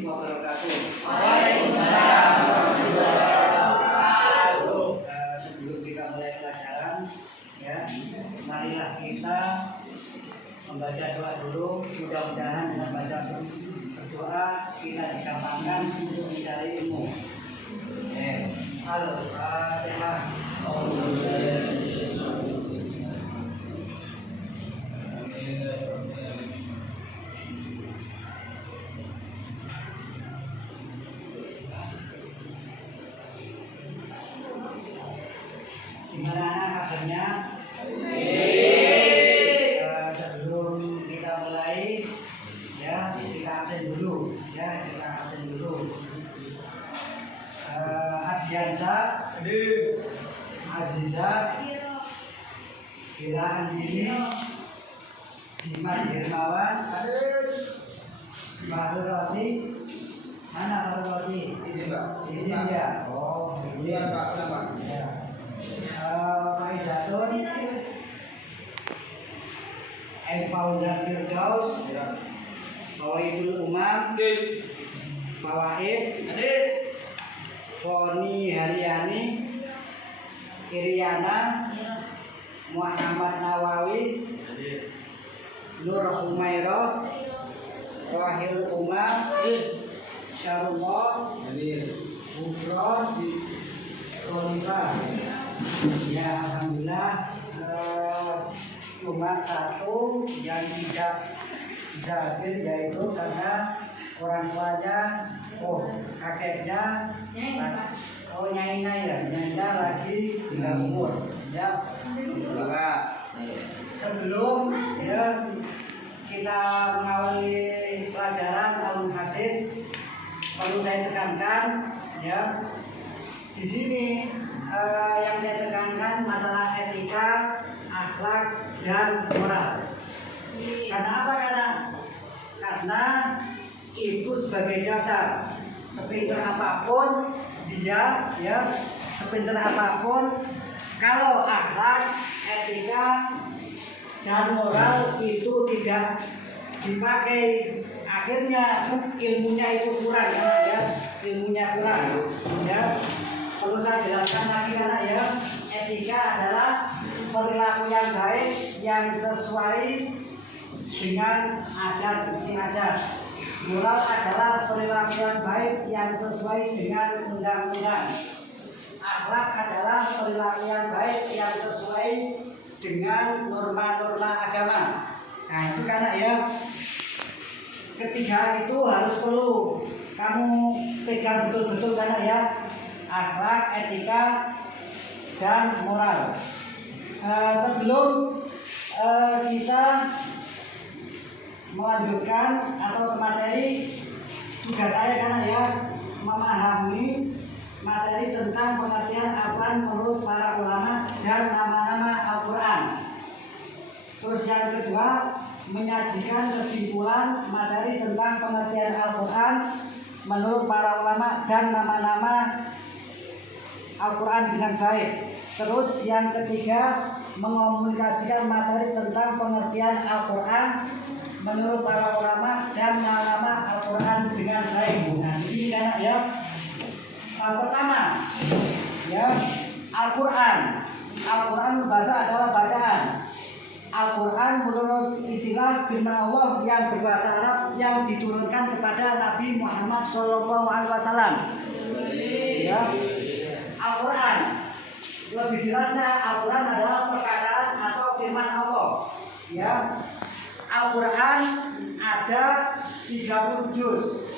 warahmatullahi wabarakatuh. Waalaikumsalam warahmatullahi wabarakatuh. Sebelum kita mulai pelajaran, ya, marilah kita membaca doa dulu. Mudah-mudahan dengan baca berdoa kita digampangkan untuk mencari ilmu. Al-Fatihah. Gimana kabarnya? Sebelum kita mulai, ya kita absen dulu, Adiansa, Aziza, Kira Andini, Dimas Hermawan, Bahrul Rosi. Mana Bahrul Rosi? Izin ya. Oh, izin Pak. Ya. Faizatun, Fauzan Firdaus, Fawaidul Umam, Fawaid, Foni Haryani, Iriana, Muhammad Nawawi, Nur Humairah, Wahil Umar, Syarullah, Bufron, Khalifa. Ya, alhamdulillah, cuma satu yang tidak hadir, yaitu karena orang tuanya, kakeknya, nyainya lagi tidak umur. Ya, sebelum ya kita mengawali pelajaran ulum hadis, perlu saya tekankan, ya, di sini yang saya tekankan masalah etika, akhlak, dan moral. Karena apa? Karena itu sebagai dasar. Sepintar apapun dia, ya, sepintar apapun, kalau akhlak, etika, dan moral itu tidak dipakai, akhirnya ilmunya itu kurang, ya, ilmunya kurang, ya. Perlu saya jelaskan lagi karena ya, etika adalah perilaku yang baik yang sesuai dengan adat istiadat. Moral adalah perilaku yang baik yang sesuai dengan undang-undang. Akhlak adalah perilaku yang baik yang sesuai dengan norma-norma agama. Nah itu karena ya, ketiga itu harus perlu kamu pegang betul-betul karena ya, akhlak, etika, dan moral. Sebelum kita melanjutkan atau ke materi, tugas saya karena ya memahami materi tentang pengertian Al-Quran menurut para ulama dan nama-nama Al-Quran. Terus yang kedua, menyajikan kesimpulan materi tentang pengertian Al-Quran menurut para ulama dan nama-nama Al-Quran dengan baik. Terus yang ketiga, mengomunikasikan materi tentang pengertian Al-Quran menurut para ulama dan nama-nama Al-Quran dengan baik. Nah ini kan ya, pertama ya, Al-Quran. Al-Quran bahasa adalah bacaan. Al-Quran menurut istilah firman Allah yang berbahasa Arab yang diturunkan kepada Nabi Muhammad SAW. Ya, Al-Quran. Lebih jelasnya, Al-Quran adalah perkataan atau firman Allah. Ya, Al-Quran ada 30 juz.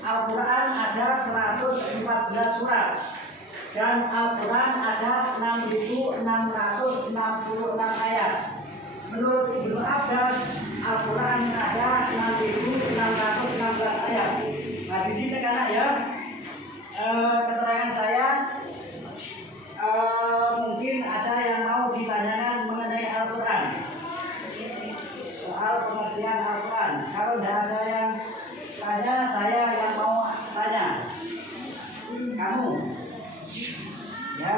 Al-Quran ada 114 surat. Dan Al-Quran ada 6.666 ayat. Menurut Ibnu Abbas, Al-Quran ada 6.616 ayat. Nah di sini karena ya, keterangan saya, mungkin ada yang mau ditanyakan mengenai Al-Quran, soal pengertian Al-Quran. Kalau tidak ada yang tanya, saya yang mau tanya. Kamu, ya,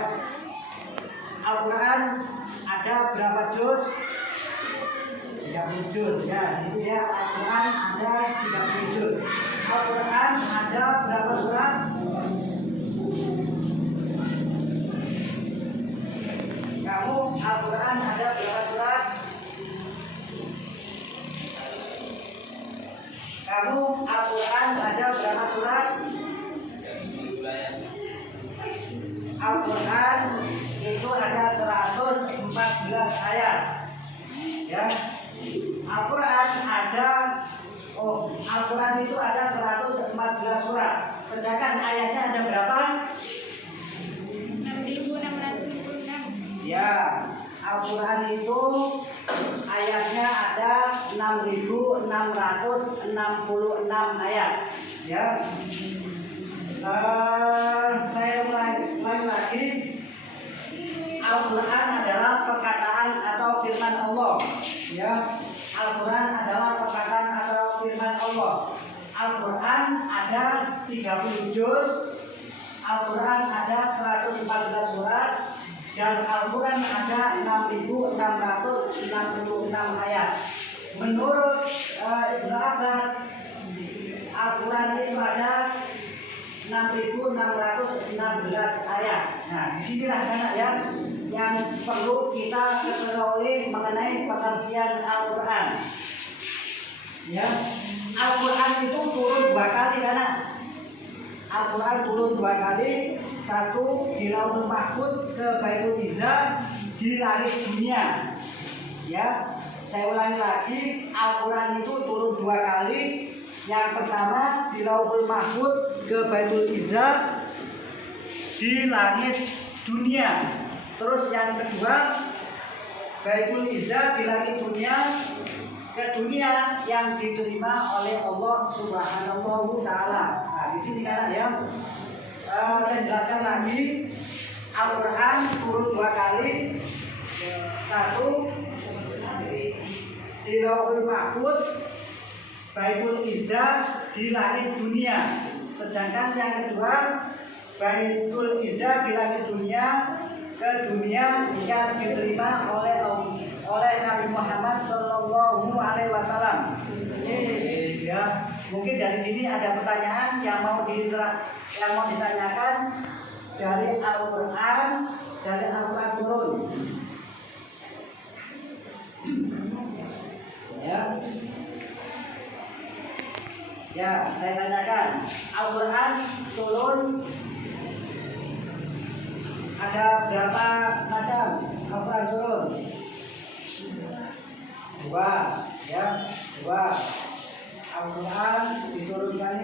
Al-Quran ada berapa juz? 30 juz ya. Itu ya Al-Quran ada 30 juz. Al-Quran ada berapa surat? Kamu Al-Quran ada berapa surat? Kamu Al-Quran ada berapa surat? Al-Quran itu ada 114 ayat. Ya. Al-Quran Al-Quran itu ada 114 surat. Sedangkan ayatnya ada berapa? 6.626. Ya, Al-Quran itu ayatnya ada 6.666 ayat. Ya. Saya ulangi lagi. Al-Quran adalah perkataan atau firman Allah. Ya, Al-Quran adalah perkataan atau firman Allah. Al-Quran ada 30 juz. Al-Quran ada 114 surat. Dan Al-Quran ada 6.666 ayat. Menurut Ibnu Abbas, Al-Quran itu ada 6.616 ayat. Nah, disinilah anak yang perlu kita ketahui mengenai pengertian Al-Quran. Ya, Al-Quran itu turun 2 kali karena Al-Quran turun 2 kali. Satu di Lauhul Mahfuz ke Baitul Izzah di langit dunia. Ya, saya ulangi lagi, Al-Quran itu turun 2 kali. Yang pertama di Lauhul Mahfuz ke Baitul Izzah di langit dunia. Terus yang kedua Baitul Izzah di langit dunia ke dunia yang diterima oleh Allah Subhanahu wa Ta'ala. Nah, di sini kan ya. Saya jelaskan lagi. Al-Quran turun 2 kali. Satu di Lauhul Mahfuz Baitul Izzah di langit dunia. Sedangkan yang kedua Baitul Izzah di langit dunia ke dunia yang diterima oleh Nabi Muhammad Shallallahu Alaihi Wasallam. Ya, mungkin dari sini ada pertanyaan yang mau ditanyakan dari Al-Quran turun. Ya, saya tanyakan, Al-Quran turun ada berapa macam Al-Quran turun? 2, ya, 2. Al-Quran diturunkan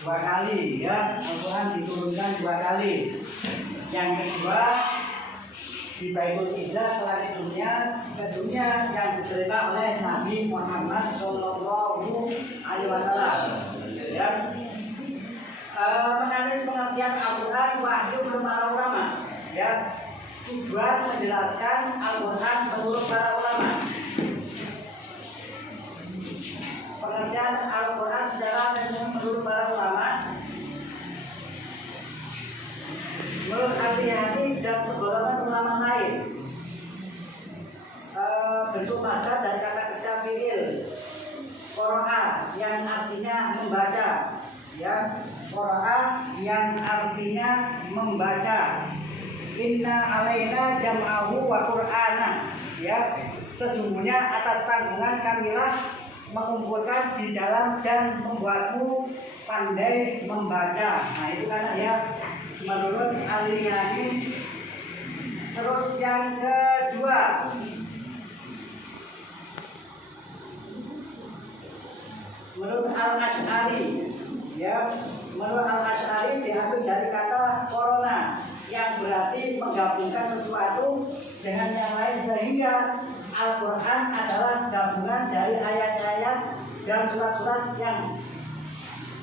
2 kali, ya. Al-Quran diturunkan 2 kali. Yang kedua di Baitul Izzah ke dunia yang diterima oleh Nabi Muhammad Shallallahu Alaihi Wasallam. Ya. Menulis pengertian Al-Quran wahyu belum para ulama. Ya. Tujuan menjelaskan Al-Quran menurut para ulama. Pengertian Al-Quran secara menurut para ulama, menurut ahli-ahli dan segolongan ulama lain, bentuk mata dari kata kerja fi'il qara'a yang artinya membaca, ya, qara'a yang artinya membaca. Inna alaina jam'ahu wa qur'ana, ya, sesungguhnya atas tanggungan kamilah mengumpulkan di dalam dan membuatmu pandai membaca. Nah, itu kan ya menurut ahli-ahli. Terus yang kedua, menurut Al-Asy'ari, ya, menurut Al-Asy'ari diambil dari kata corona yang berarti menggabungkan sesuatu dengan yang lain, sehingga Al-Quran adalah gabungan dari ayat-ayat dan surat-surat yang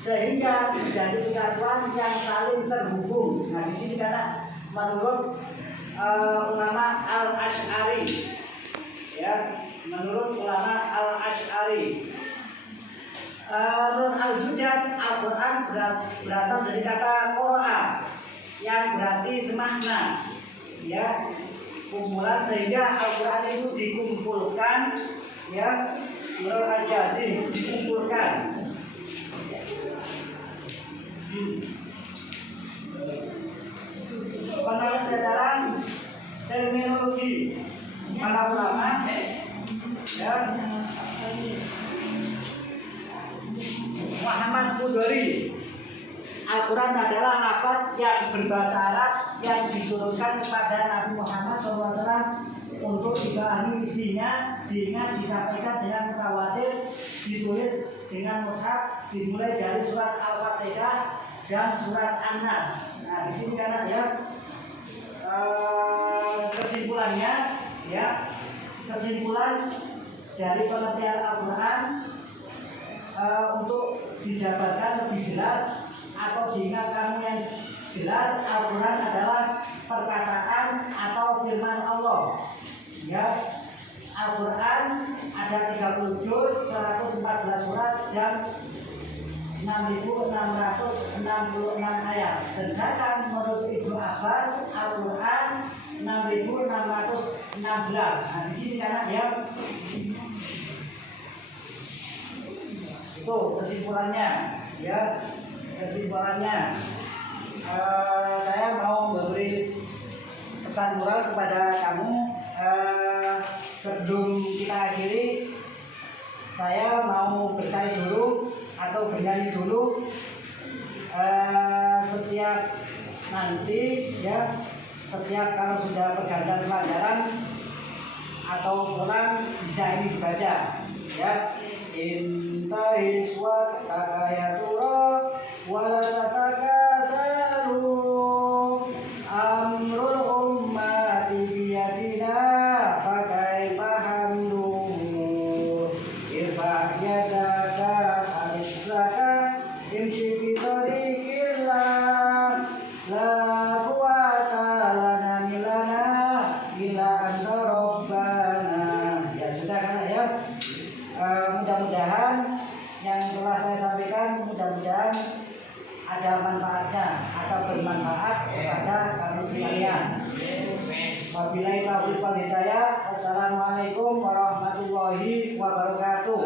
sehingga menjadi kesatuan yang saling terhubung. Nah, di sini karena menurut ulama Al-Asy'ari, ya, menurut ulama Al-Asy'ari. Menurut Al-Zujat, Al-Quran berasal dari kata qara'a yang berarti semakna, ya. kumpulan sehingga Al-Quran itu dikumpulkan, ya, menurut Al-Jazim dikumpulkan. Menurut sejarah terminologi para ulama, ya, Muhammad Qudori, Al-Quran adalah lafaz yang berbahasa Arab yang diturunkan kepada Nabi Muhammad SAW untuk dipahami isinya, diingat, disampaikan dengan mutawatir, ditulis dengan mushaf, dimulai dari surat Al-Fatihah dan surat An-Nas. Nah, di sini karena ya kesimpulannya, ya, kesimpulan dari pengertian Al-Quran untuk dijabarkan lebih jelas atau diingat kamu yang jelas, Al-Quran adalah perkataan atau firman Allah. Ya, Al-Quran ada 30 juz, 114 surat dan 6.666 ayat. Sedangkan menurut Ibnu Abbas, Al-Quran 6.616. Nah, di sini karena ya itu kesimpulannya, ya. Kesimpulannya, saya mau memberi pesan moral kepada kamu. Sebelum kita akhiri, saya mau bersaing dulu atau bernyanyi dulu. Setiap nanti, ya, setiap kalau sudah pergantian pelajaran atau pulang bisa ini dibaca, ya. Intahis wa takayatura wala tatakasaru amrul ummati biyadina pakai pahamdu irfa yadaka alislaka imsi bitarikillah la quwata lana milana illa anta rabbana. Ya sudah kan ya. Mudah-mudahan yang telah saya sampaikan mudah-mudahan ada manfaatnya atau bermanfaat kepada kamu sekalian. Wabillahi taufiq wal hidayah. Wassalamualaikum warahmatullahi wabarakatuh.